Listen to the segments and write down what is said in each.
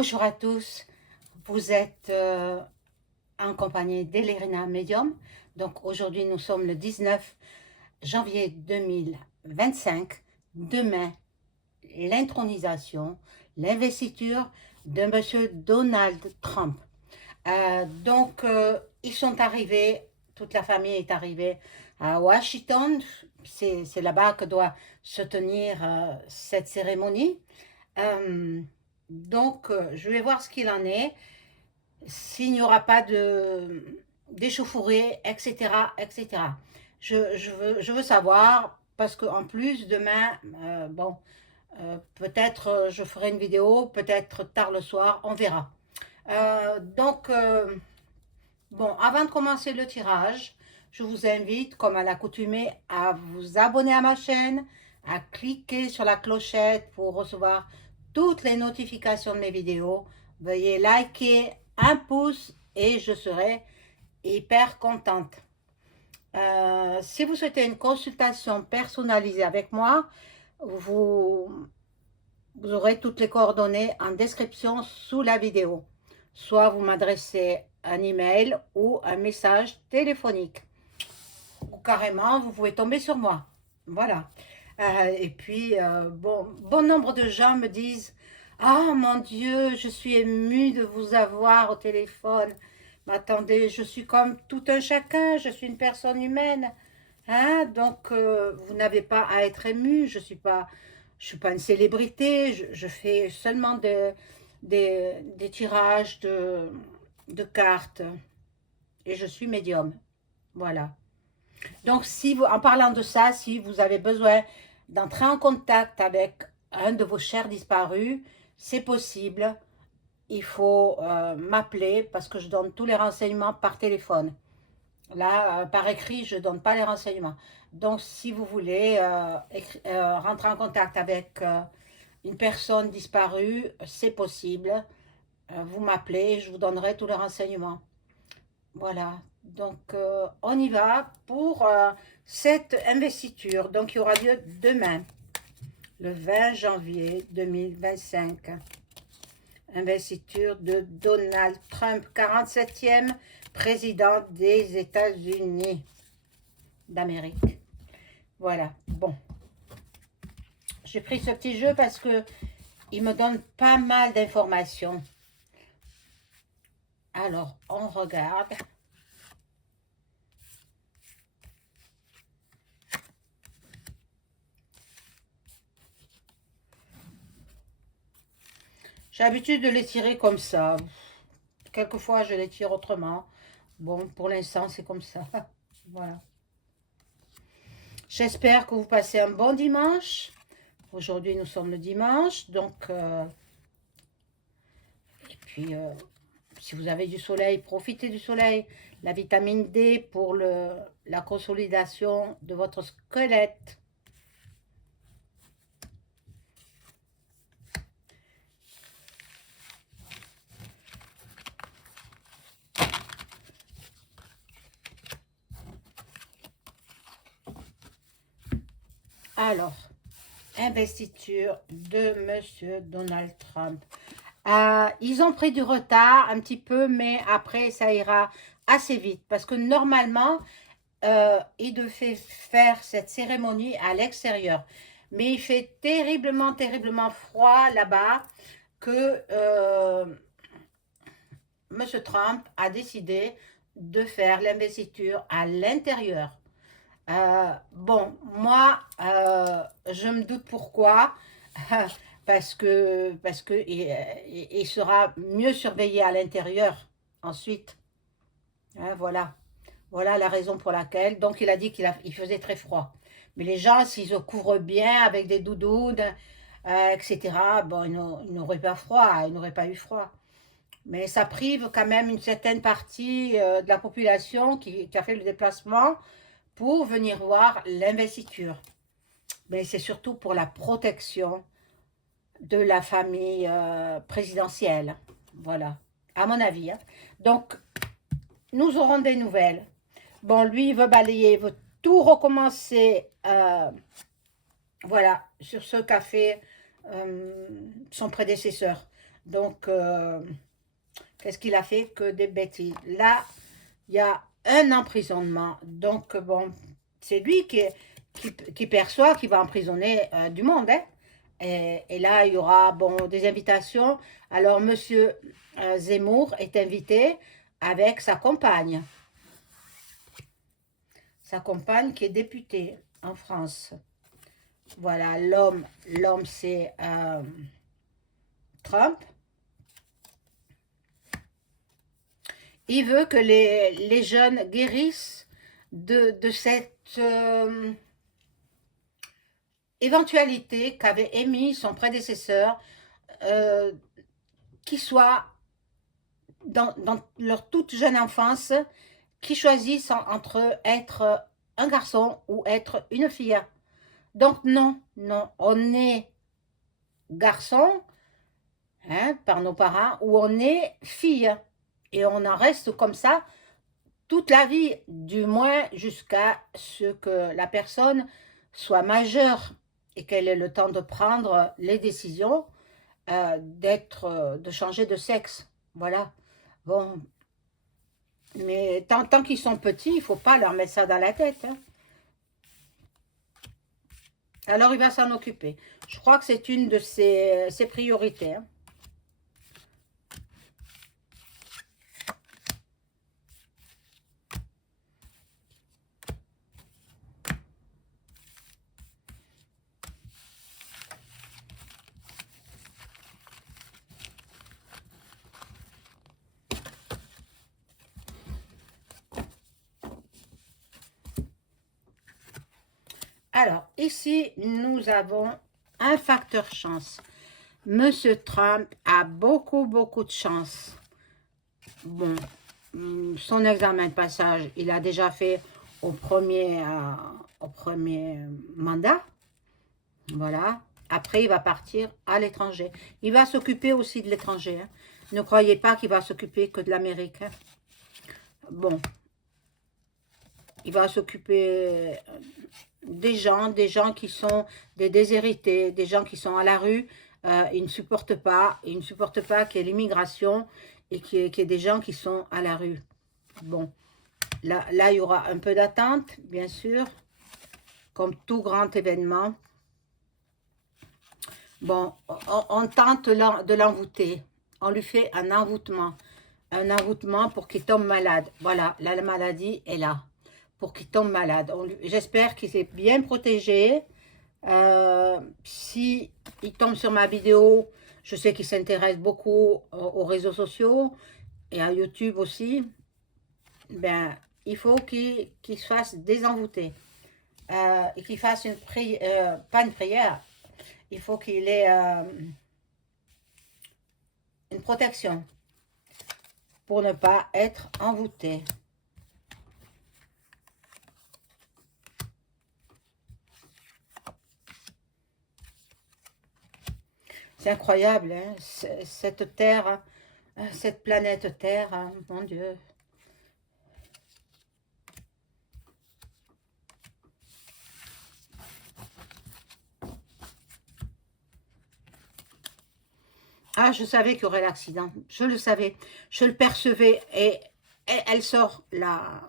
Bonjour à tous, vous êtes en compagnie d'Elerina Medium. Donc aujourd'hui nous sommes le 19 janvier 2025. Demain, l'intronisation, l'investiture de Monsieur Donald Trump. Ils sont arrivés, toute la famille est arrivée à Washington. C'est là-bas que doit se tenir cette cérémonie. Je vais voir ce qu'il en est, s'il n'y aura pas d'échauffourée, etc., etc. Je veux savoir, parce qu'en plus, demain, peut-être je ferai une vidéo, peut-être tard le soir, on verra. Avant de commencer le tirage, je vous invite, comme à l'accoutumée, à vous abonner à ma chaîne, à cliquer sur la clochette pour recevoir toutes les notifications de mes vidéos. Veuillez liker un pouce et je serai hyper contente. Si vous souhaitez une consultation personnalisée avec moi, vous aurez toutes les coordonnées en description sous la vidéo. Soit vous m'adressez un email ou un message téléphonique. Ou carrément, vous pouvez tomber sur moi. Voilà. Bon nombre de gens me disent « Ah, mon Dieu, je suis émue de vous avoir au téléphone. Mais attendez, je suis comme tout un chacun, je suis une personne humaine. Hein? Vous n'avez pas à être ému. Je suis pas une célébrité. Je fais seulement des tirages de cartes. Et je suis médium. Voilà. Donc, en parlant de ça, si vous avez besoin d'entrer en contact avec un de vos chers disparus, c'est possible. Il faut m'appeler parce que je donne tous les renseignements par téléphone. Là, par écrit, je ne donne pas les renseignements. Donc, si vous voulez rentrer en contact avec une personne disparue, c'est possible. Vous m'appelez, je vous donnerai tous les renseignements. Voilà. On y va pour cette investiture. Donc, il y aura lieu demain, le 20 janvier 2025. Investiture de Donald Trump, 47e président des États-Unis d'Amérique. Voilà. Bon. J'ai pris ce petit jeu parce que il me donne pas mal d'informations. Alors, on regarde. J'ai l'habitude de les tirer comme ça. Quelquefois, je les tire autrement. Bon, pour l'instant, c'est comme ça. Voilà. J'espère que vous passez un bon dimanche. Aujourd'hui, nous sommes le dimanche. Si vous avez du soleil, profitez du soleil. La vitamine D pour la consolidation de votre squelette. Alors, investiture de Monsieur Donald Trump. Ils ont pris du retard un petit peu, mais après, ça ira assez vite. Parce que normalement, il devait faire cette cérémonie à l'extérieur. Mais il fait terriblement, terriblement froid là-bas que M. Trump a décidé de faire l'investiture à l'intérieur. Moi, je me doute pourquoi. Parce que il sera mieux surveillé à l'intérieur ensuite. Hein, voilà. Voilà la raison pour laquelle. Donc, il a dit qu'il faisait très froid. Mais les gens, s'ils se couvrent bien avec des doudounes, etc., bon, ils n'auraient pas froid, ils n'auraient pas eu froid. Mais ça prive quand même une certaine partie de la population qui a fait le déplacement pour venir voir l'investiture. Mais c'est surtout pour la protection de la famille présidentielle. Voilà, à mon avis. Hein. Donc, nous aurons des nouvelles. Bon, lui, il veut balayer, il veut tout recommencer. Voilà, sur ce qu'a fait son prédécesseur. Donc, qu'est-ce qu'il a fait? Que des bêtises. Là, il y a un emprisonnement. Donc, bon, c'est lui qui perçoit qu'il va emprisonner du monde. Hein. Et là, il y aura bon, des invitations. Alors, monsieur Zemmour est invité avec sa compagne. Sa compagne qui est députée en France. Voilà, l'homme c'est Trump. Il veut que les jeunes guérissent de cette éventualité qu'avait émis son prédécesseur, euh, qui soit dans leur toute jeune enfance, qui choisissent entre être un garçon ou être une fille. Donc non, non, on est garçon, hein, par nos parents, ou on est fille. Et on en reste comme ça toute la vie, du moins jusqu'à ce que la personne soit majeure et qu'elle ait le temps de prendre les décisions, de changer de sexe. Voilà. Bon, mais tant qu'ils sont petits, il ne faut pas leur mettre ça dans la tête. Hein. Alors il va s'en occuper. Je crois que c'est une de ses priorités. Hein. Alors, ici, nous avons un facteur chance. Monsieur Trump a beaucoup, beaucoup de chance. Bon, son examen de passage, il a déjà fait au premier mandat. Voilà. Après, il va partir à l'étranger. Il va s'occuper aussi de l'étranger. Hein. Ne croyez pas qu'il va s'occuper que de l'Amérique. Hein. Bon, il va s'occuper des gens qui sont des déshérités, des gens qui sont à la rue. Ils ne supportent pas qu'il y ait l'immigration et qu'il y ait des gens qui sont à la rue. Bon, là, il y aura un peu d'attente, bien sûr, comme tout grand événement. Bon, on tente de l'envoûter. On lui fait un envoûtement. Un envoûtement pour qu'il tombe malade. Voilà, là, la maladie est là. Pour qu'il tombe malade. J'espère qu'il s'est bien protégé. Si il tombe sur ma vidéo, je sais qu'il s'intéresse beaucoup aux réseaux sociaux et à YouTube aussi. Ben, il faut qu'il se fasse désenvoûter. Et qu'il fasse une prière, pas une prière, il faut qu'il ait une protection pour ne pas être envoûté. C'est incroyable, hein, cette Terre, cette planète Terre, hein, mon Dieu. Ah, je savais qu'il y aurait l'accident. Je le savais. Je le percevais. Et elle sort, la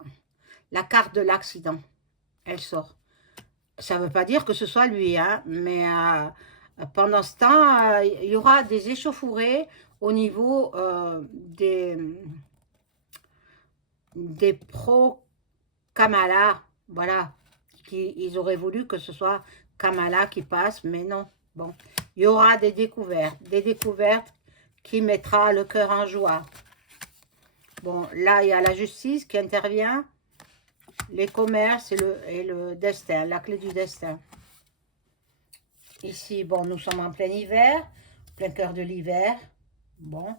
carte de l'accident. Elle sort. Ça ne veut pas dire que ce soit lui, hein, mais pendant ce temps, il y aura des échauffourées au niveau des pro-Kamala. Voilà. Ils auraient voulu que ce soit Kamala qui passe, mais non. Bon, il y aura des découvertes qui mettra le cœur en joie. Bon, là, il y a la justice qui intervient, les commerces et le destin, la clé du destin. Ici, bon, nous sommes en plein hiver, plein cœur de l'hiver. Bon,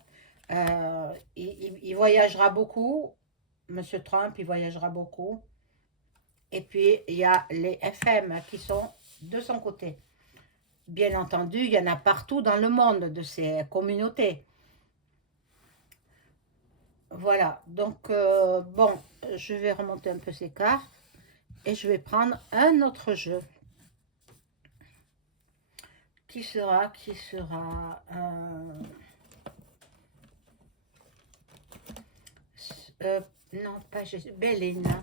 il voyagera beaucoup, Monsieur Trump, il voyagera beaucoup. Et puis, il y a les FM qui sont de son côté. Bien entendu, il y en a partout dans le monde de ces communautés. Voilà, donc, bon, je vais remonter un peu ces cartes et je vais prendre un autre jeu. Qui sera Non, pas Bélina.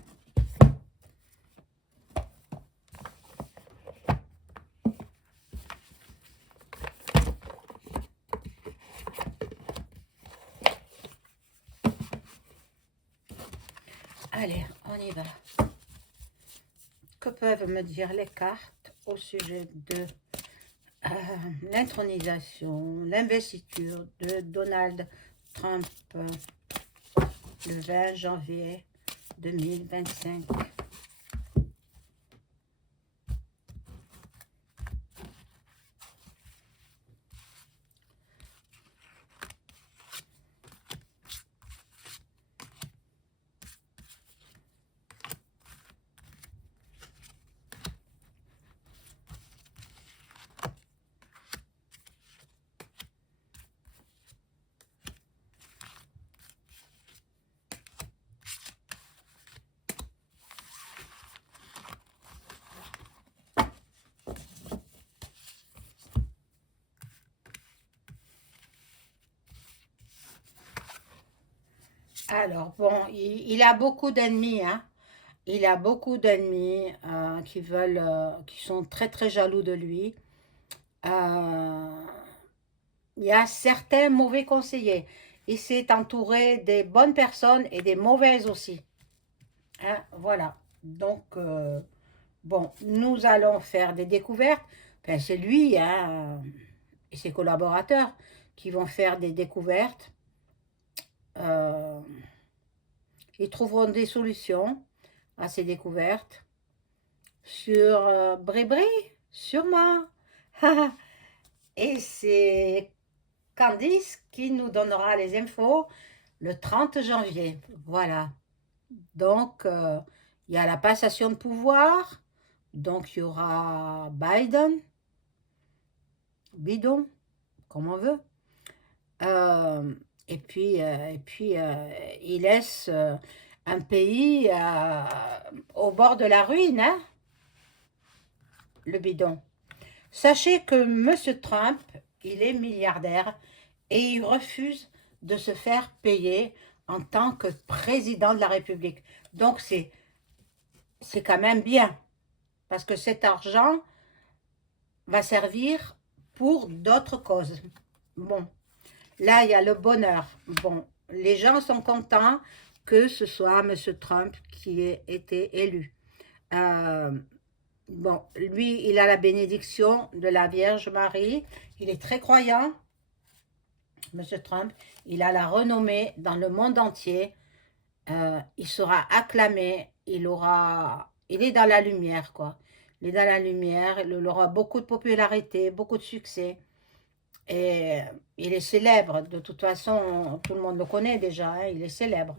Allez, on y va. Que peuvent me dire les cartes au sujet de l'intronisation, l'investiture de Donald Trump le 20 janvier 2025? Alors, bon, il a beaucoup d'ennemis, hein. Il a beaucoup d'ennemis qui veulent, qui sont très très jaloux de lui. Euh, il y a certains mauvais conseillers. Il s'est entouré des bonnes personnes et des mauvaises aussi. Hein, voilà. Donc, bon, nous allons faire des découvertes. Enfin, c'est lui, hein, et ses collaborateurs qui vont faire des découvertes. Euh, ils trouveront des solutions à ces découvertes sur Brébri, sûrement. Et c'est Candice qui nous donnera les infos le 30 janvier. Voilà. Donc, il y a la passation de pouvoir. Donc, il y aura Bidon, comme on veut. Il laisse un pays au bord de la ruine, hein, le bidon. Sachez que M. Trump, il est milliardaire et il refuse de se faire payer en tant que président de la République. Donc, c'est quand même bien, parce que cet argent va servir pour d'autres causes. Bon, là, il y a le bonheur. Bon, les gens sont contents que ce soit M. Trump qui ait été élu. Euh, bon, lui, il a la bénédiction de la Vierge Marie. Il est très croyant, M. Trump. Il a la renommée dans le monde entier. Il sera acclamé. Il est dans la lumière, quoi. Il est dans la lumière. Il aura beaucoup de popularité, beaucoup de succès. Et il est célèbre. De toute façon, tout le monde le connaît déjà. Hein, il est célèbre.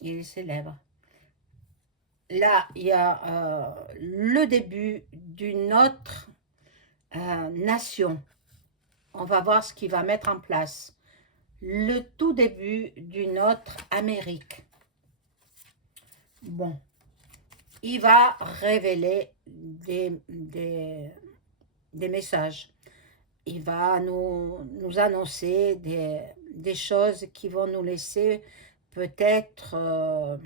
Il est célèbre. Là, il y a le début d'une autre nation. On va voir ce qu'il va mettre en place. Le tout début d'une autre Amérique. Bon, il va révéler des messages. Il va nous annoncer des choses qui vont nous laisser peut-être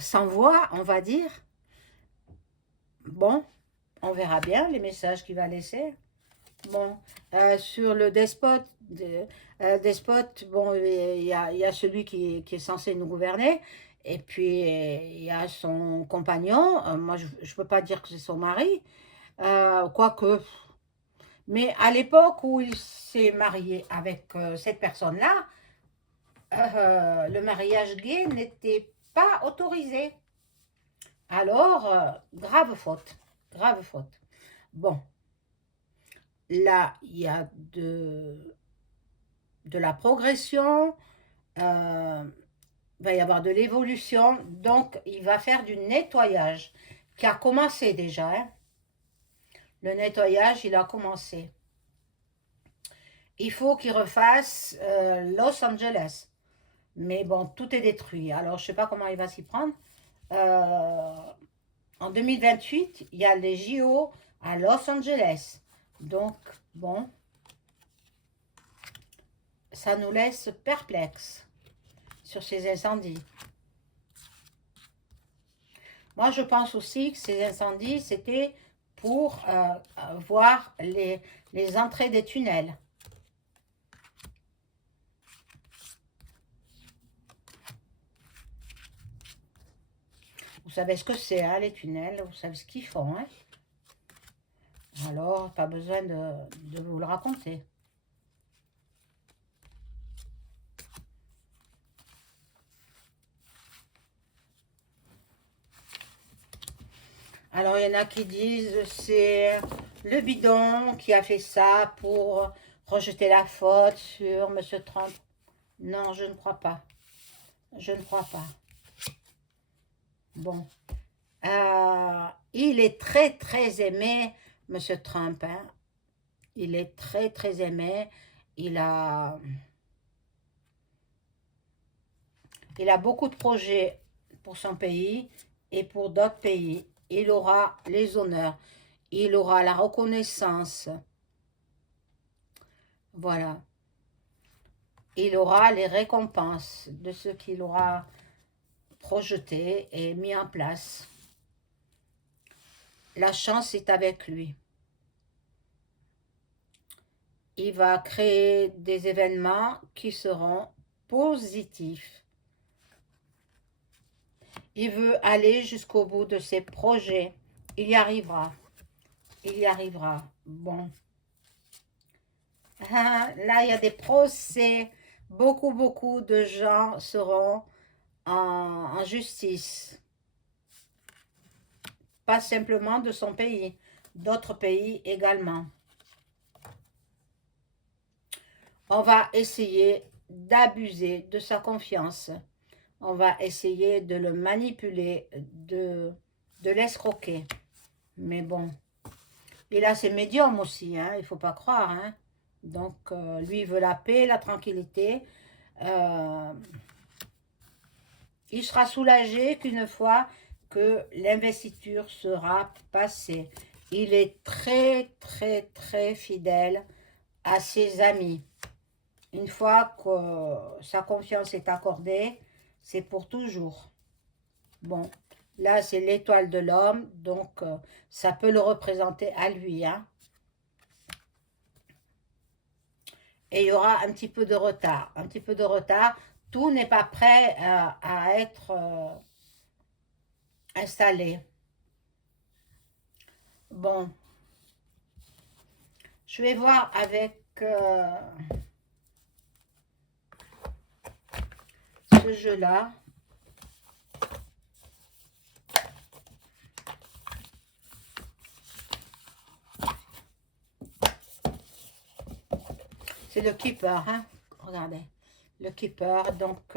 sans voix, on va dire. Bon, on verra bien les messages qu'il va laisser. Bon, sur le despote, bon, il y a celui qui est censé nous gouverner, et puis il y a son compagnon. Moi, je ne peux pas dire que c'est son mari, quoique. Mais à l'époque où il s'est marié avec cette personne-là, le mariage gay n'était pas autorisé. Alors, grave faute, grave faute. Bon, là, il y a de la progression, il va y avoir de l'évolution, donc il va faire du nettoyage, qui a commencé déjà. Hein. Le nettoyage, il a commencé. Il faut qu'il refasse Los Angeles. Mais bon, tout est détruit. Alors, je ne sais pas comment il va s'y prendre. En 2028, il y a les JO à Los Angeles. Donc, bon, ça nous laisse perplexes. sur ces incendies. Moi, je pense aussi que ces incendies, c'était pour voir les entrées des tunnels. Vous savez ce que c'est, hein, les tunnels, vous savez ce qu'ils font, hein? Alors, pas besoin de vous le raconter. Alors, il y en a qui disent c'est le bidon qui a fait ça pour rejeter la faute sur Monsieur Trump. Non, je ne crois pas. Je ne crois pas. Bon. Il est très, très aimé, Monsieur Trump, hein. Il est très, très aimé. Il a beaucoup de projets pour son pays et pour d'autres pays. Il aura les honneurs. Il aura la reconnaissance. Voilà. Il aura les récompenses de ce qu'il aura projeté et mis en place. La chance est avec lui. Il va créer des événements qui seront positifs. Il veut aller jusqu'au bout de ses projets. Il y arrivera. Il y arrivera. Bon. Là, il y a des procès. Beaucoup, beaucoup de gens seront en justice. Pas simplement de son pays, d'autres pays également. On va essayer d'abuser de sa confiance. On va essayer de le manipuler, de l'escroquer. Mais bon, il a ses médiums aussi, hein, il ne faut pas croire. Hein. Donc, lui, il veut la paix, la tranquillité. Il sera soulagé qu'une fois que l'investiture sera passée. Il est très, très, très fidèle à ses amis. Une fois que sa confiance est accordée, c'est pour toujours. Bon, là, c'est l'étoile de l'homme, donc ça peut le représenter à lui. Hein. Et il y aura un petit peu de retard. Un petit peu de retard. Tout n'est pas prêt à être installé. Bon. Je vais voir avec ce jeu-là. C'est le keeper, hein. Regardez. Le keeper, donc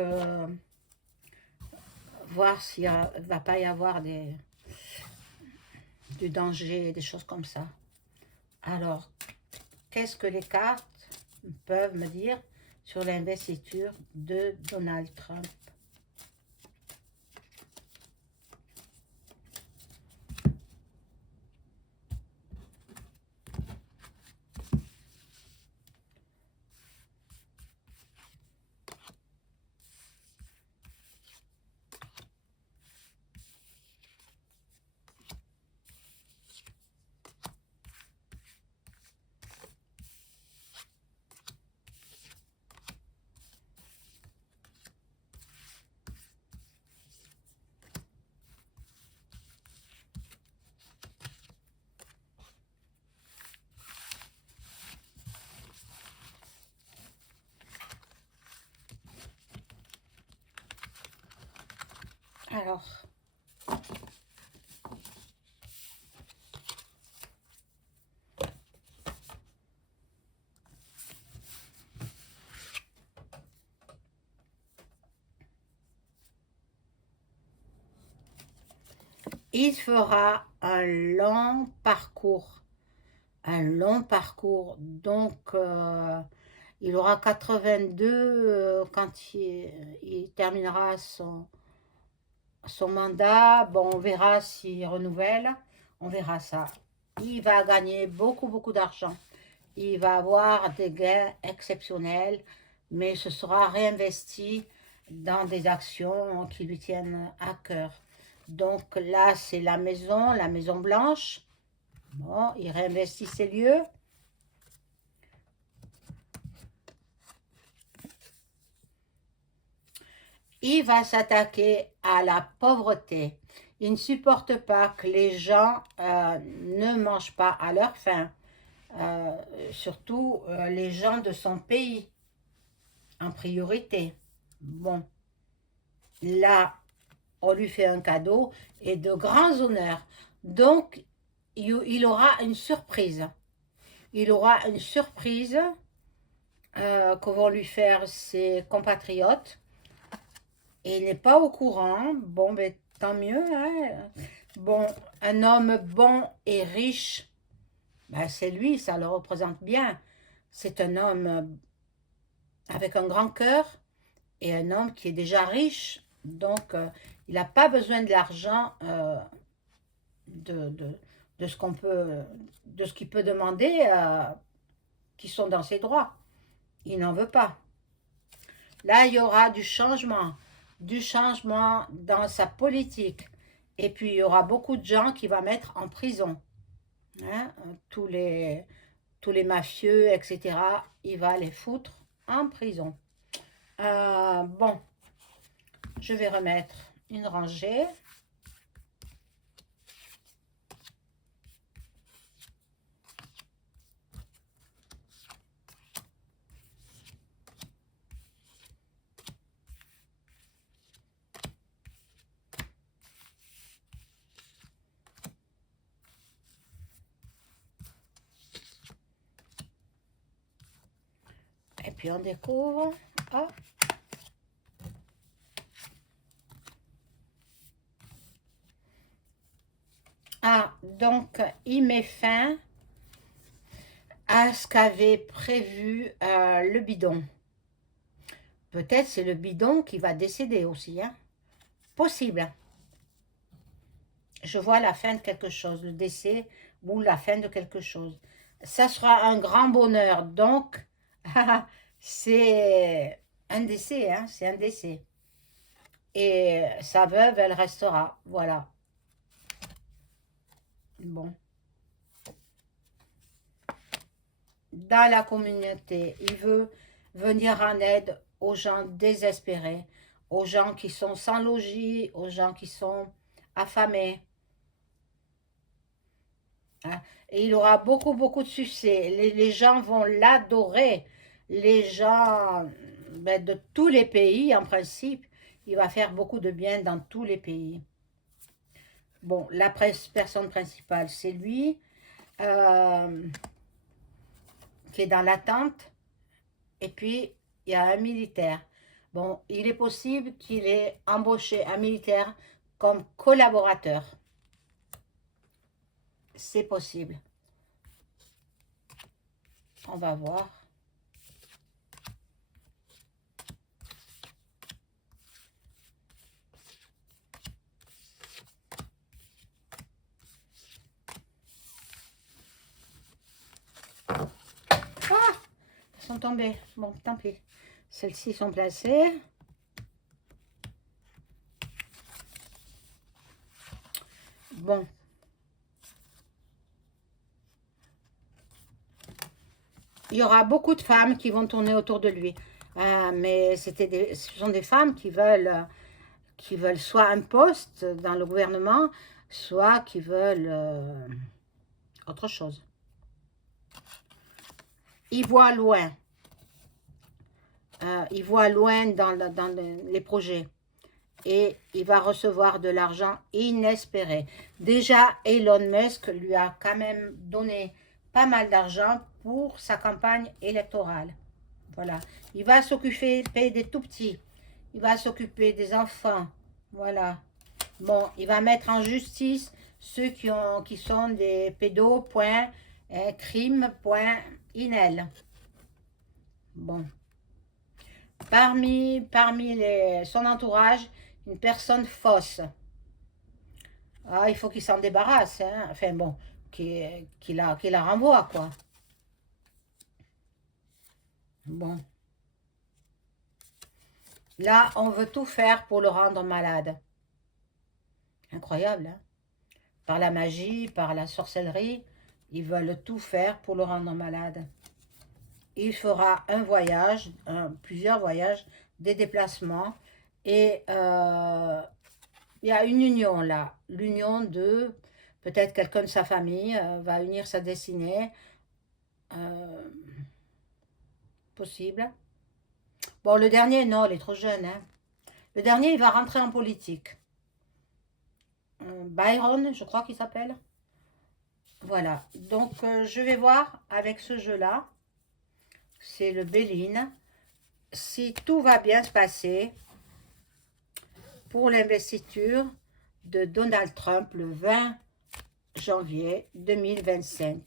voir s'il ne va pas y avoir du danger, des choses comme ça. Alors, qu'est-ce que les cartes peuvent me dire sur l'investiture de Donald Trump? Alors, il fera un long parcours. Un long parcours. Donc, il aura 82 quand il terminera son mandat. Bon, on verra s'il renouvelle. On verra ça. Il va gagner beaucoup, beaucoup d'argent. Il va avoir des gains exceptionnels, mais ce sera réinvesti dans des actions qui lui tiennent à cœur. Donc là, c'est la Maison Blanche. Bon, il réinvestit ses lieux. Il va s'attaquer à la pauvreté. Il ne supporte pas que les gens ne mangent pas à leur faim. Euh, Surtout les gens de son pays en priorité. Bon, là, on lui fait un cadeau et de grands honneurs. Donc, il aura une surprise. Il aura une surprise que vont lui faire ses compatriotes. Et il n'est pas au courant. Bon, ben, tant mieux. Hein. Bon, un homme bon et riche, ben, c'est lui, ça le représente bien. C'est un homme avec un grand cœur et un homme qui est déjà riche. Donc, il n'a pas besoin de l'argent de, de, de ce qu'on peut, de ce qu'il peut demander, qui sont dans ses droits. Il n'en veut pas. Là, il y aura du changement dans sa politique. Et puis, il y aura beaucoup de gens qui va mettre en prison. Hein, tous les mafieux, etc. Il va les foutre en prison. Bon, je vais remettre une rangée. Et puis on découvre. Oh. Ah, donc il met fin à ce qu'avait prévu le bidon. Peut-être c'est le bidon qui va décéder aussi. Hein. Possible. Je vois la fin de quelque chose, le décès ou la fin de quelque chose. Ça sera un grand bonheur. Donc, c'est un décès, hein, c'est un décès. Et sa veuve, elle restera. Voilà. Bon. Dans la communauté, il veut venir en aide aux gens désespérés, aux gens qui sont sans logis, aux gens qui sont affamés. Hein. Et il aura beaucoup, beaucoup de succès. Les gens vont l'adorer. Les gens ben, de tous les pays, en principe, il va faire beaucoup de bien dans tous les pays. Bon, la personne principale, c'est lui, euh, qui est dans l'attente. Et puis, il y a un militaire. Bon, il est possible qu'il ait embauché un militaire comme collaborateur. C'est possible. On va voir. Ah, ils sont tombés. Bon, tant pis. Celles-ci sont placées. Bon. Il y aura beaucoup de femmes qui vont tourner autour de lui. Mais ce sont des femmes qui veulent soit un poste dans le gouvernement, soit qui veulent autre chose. Il voit loin. Il voit loin dans les projets. Et il va recevoir de l'argent inespéré. Déjà, Elon Musk lui a quand même donné pas mal d'argent pour sa campagne électorale. Voilà. Il va s'occuper des tout petits. Il va s'occuper des enfants. Voilà. Bon, il va mettre en justice ceux qui sont des pédos, point, crime, point, inel. Bon. Parmi son entourage, une personne fausse. Ah, il faut qu'il s'en débarrasse. Hein. Enfin bon, qu'il la renvoie, quoi. Bon. Là, on veut tout faire pour le rendre malade. Incroyable, hein? Par la magie, par la sorcellerie, ils veulent tout faire pour le rendre malade. Il fera un voyage, plusieurs voyages, des déplacements, et il y a une union là, l'union de peut-être quelqu'un de sa famille va unir sa destinée, euh, possible. Bon, le dernier, non, il est trop jeune, hein. Le dernier, il va rentrer en politique. Byron, je crois qu'il s'appelle. Voilà, donc je vais voir avec ce jeu-là, c'est le Béline, si tout va bien se passer pour l'investiture de Donald Trump le 20 janvier 2025.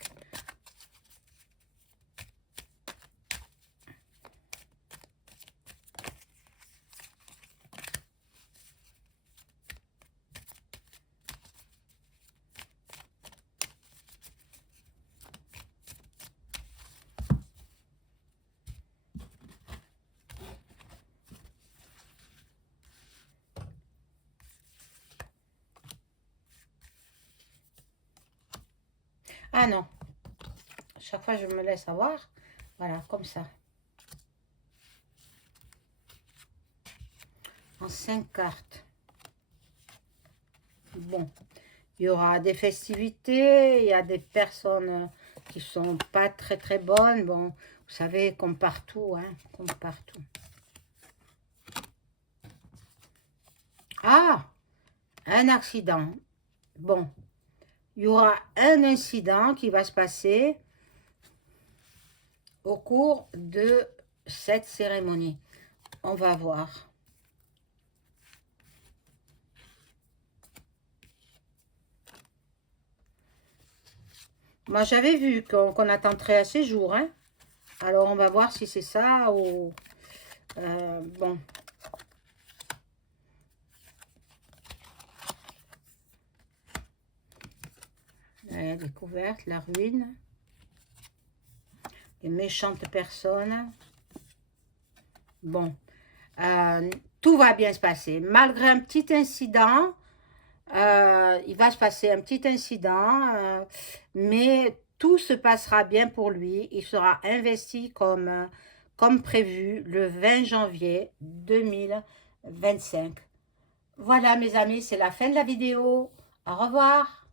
Ah non, chaque fois je me laisse avoir, voilà, comme ça, en 5 cartes. Bon, il y aura des festivités, il y a des personnes qui sont pas très bonnes, bon, vous savez, comme partout, hein, comme partout. Ah, un accident. Bon, il y aura un incident qui va se passer au cours de cette cérémonie. On va voir. Moi, j'avais vu qu'on attendrait à ces jours, hein. Alors, on va voir si c'est ça ou... bon. La découverte, la ruine. Les méchantes personnes. Bon. Tout va bien se passer. Malgré un petit incident, il va se passer un petit incident, mais tout se passera bien pour lui. Il sera investi comme prévu le 20 janvier 2025. Voilà mes amis, c'est la fin de la vidéo. Au revoir.